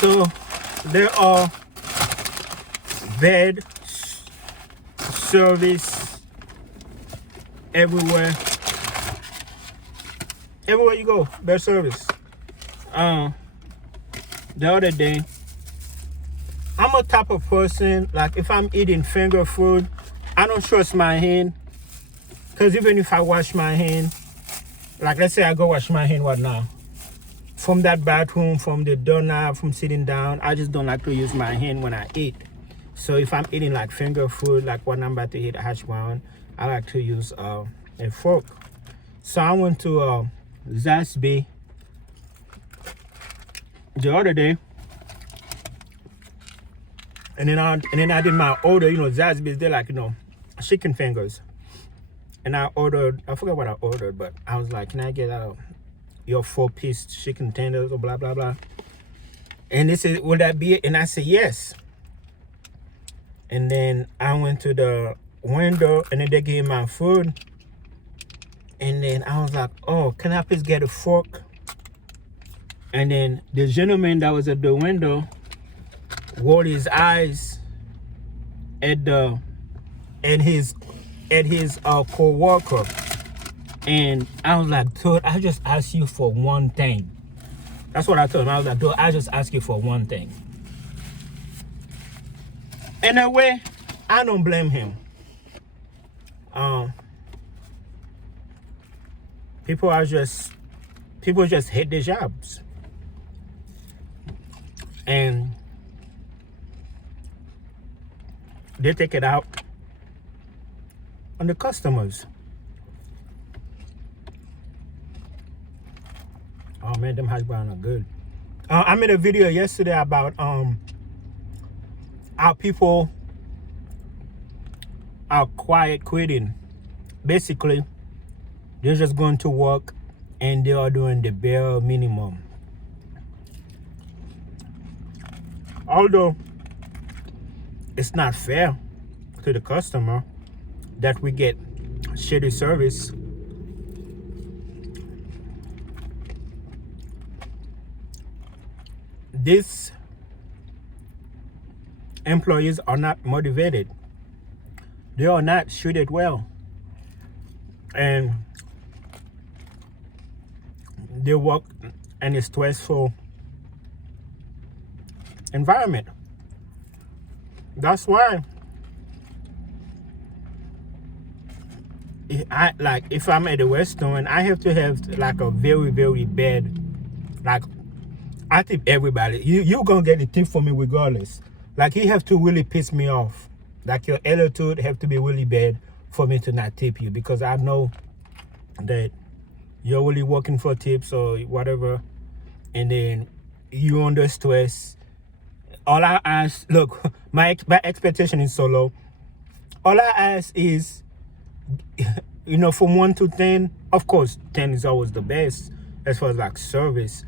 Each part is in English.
So there are bed service everywhere. Everywhere you go, bed service. The other day, I'm a type of person, like if I'm eating finger food, I don't trust my hand. Because even if I wash my hand, like let's say I go wash my hand right now, from that bathroom, from the doorknob, from sitting down, I just don't like to use my hand when I eat. So if I'm eating like finger food, like when I'm about to eat hash brown, I like to use a fork. So I went to Zaxby the other day, and then I did my order. You know, Zaxby's, they're like, you know, chicken fingers. And I ordered, I forgot what I ordered, but I was like, can I get your 4-piece chicken tenders or blah, blah, blah. And they said, will that be it? And I said, yes. And then I went to the window and then they gave me my food. And then I was like, oh, can I please get a fork? And then the gentleman that was at the window rolled his eyes at his co-worker. And I was like, dude, I just asked you for one thing. That's what I told him. I was like, dude, I just asked you for one thing. In a way, I don't blame him. People just hate their jobs. And they take it out on the customers. Oh man, them hash brown are good. I made a video yesterday about how people are quiet quitting. Basically, they're just going to work and they are doing the bare minimum. Although it's not fair to the customer that we get shitty service, these employees are not motivated. They are not treated well. And they work in a stressful environment. That's why if I'm at a restaurant, I have to have like a very, very bad, like I tip everybody. You gonna get a tip from me regardless. Like you have to really piss me off. Like your attitude have to be really bad for me to not tip you, because I know that you're really working for tips or whatever, and then you under stress. All I ask, look, my expectation is so low. All I ask is, you know, from 1 to 10. Of course, 10 is always the best as far as like service.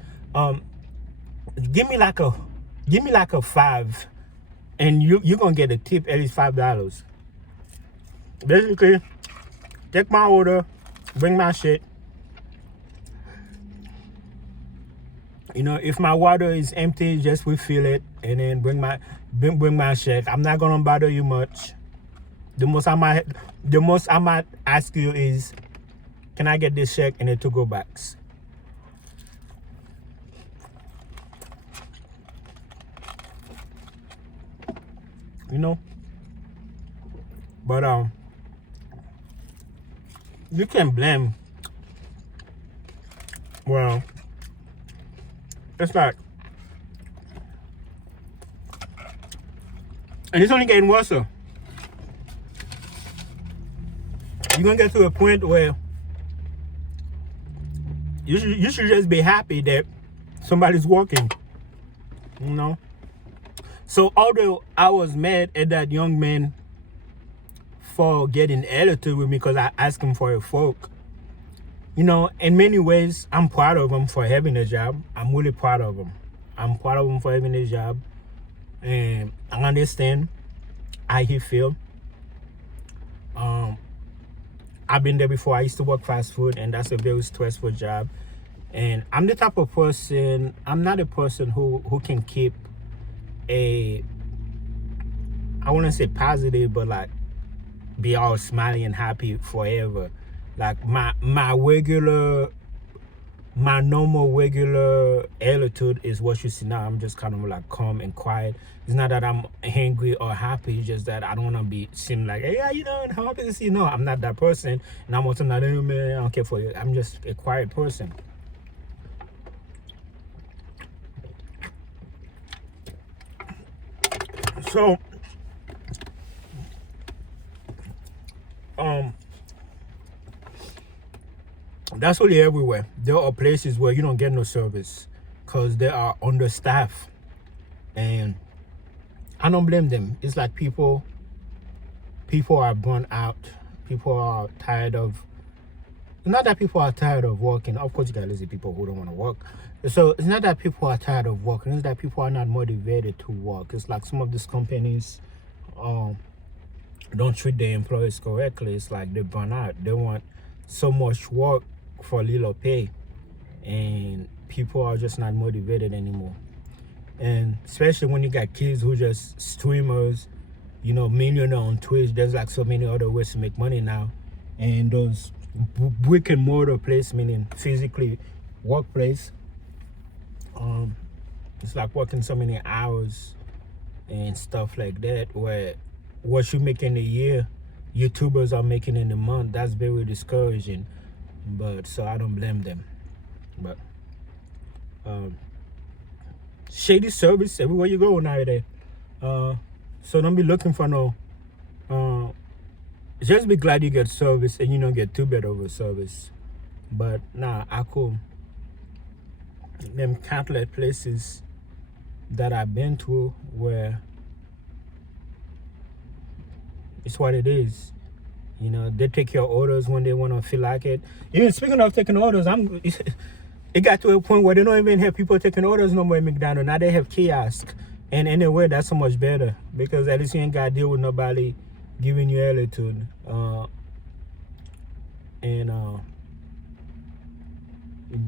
Give me like a 5, and you're gonna get a tip at least $5. Basically, take my order, bring my shit. You know, if my water is empty, just refill it and then bring my shit. I'm not gonna bother you much. The most I might ask you is, can I get this check and the to-go bags? You know? But you can blame. Well, it's like, and it's only getting worse. You're gonna get to a point where you should just be happy that somebody's working, you know? So although I was mad at that young man for getting attitude with me because I asked him for a fork, you know, in many ways, I'm proud of him for having a job. I'm really proud of him. I'm proud of him for having a job. And I understand how he feel. I've been there before. I used to work fast food, and that's a very stressful job. And I'm the type of person, I'm not a person who can keep a, I wouldn't say positive, but like be all smiley and happy forever. Like my normal regular attitude is what you see now. I'm just kind of like calm and quiet. It's not that I'm angry or happy, it's just that I don't want to be seem like, hey, how you doing, how happy to see you. No, I'm not that person. And I'm also not, hey man, I don't care for you. I'm just a quiet person. So that's really everywhere. There are places where you don't get no service because they are understaffed, and I don't blame them. It's like people are burnt out. People are tired of, not that people are tired of working. Of course you got lazy people who don't want to work. So it's not that people are tired of working, it's that people are not motivated to work. It's like some of these companies don't treat their employees correctly. It's like they burn out. They want so much work for little pay, and people are just not motivated anymore. And especially when you got kids who just streamers, you know, millionaire on Twitch. There's like so many other ways to make money now, and those brick and mortar place, meaning physically workplace, it's like working so many hours and stuff like that, where what you make in a year YouTubers are making in a month. That's very discouraging. But so I don't blame them. But shady service everywhere you go nowadays. So don't be looking for no just be glad you get service and you don't get too bad over service. But nah, I could them countless places that I've been to where it's what it is. You know, they take your orders when they want to feel like it. Even speaking of taking orders, it got to a point where they don't even have people taking orders no more at McDonald's. Now they have kiosks. And anyway, that's so much better because at least you ain't got to deal with nobody giving you attitude.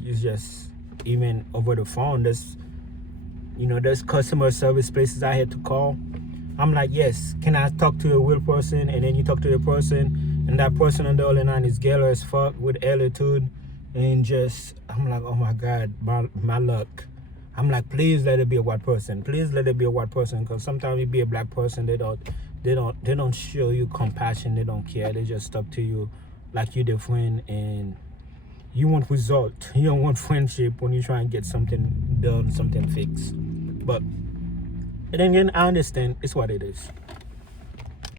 It's just, even over the phone, there's customer service places I had to call. I'm like, yes, can I talk to a real person? And then you talk to a person, and that person on the other line is ghetto as fuck with attitude, and just, I'm like, oh my God, my luck. I'm like, please let it be a white person. Please let it be a white person, because sometimes it be a black person, they don't show you compassion. They don't care. They just talk to you like you're their friend, and you want result. You don't want friendship when you try and get something done, something fixed. But and then again, I understand it's what it is.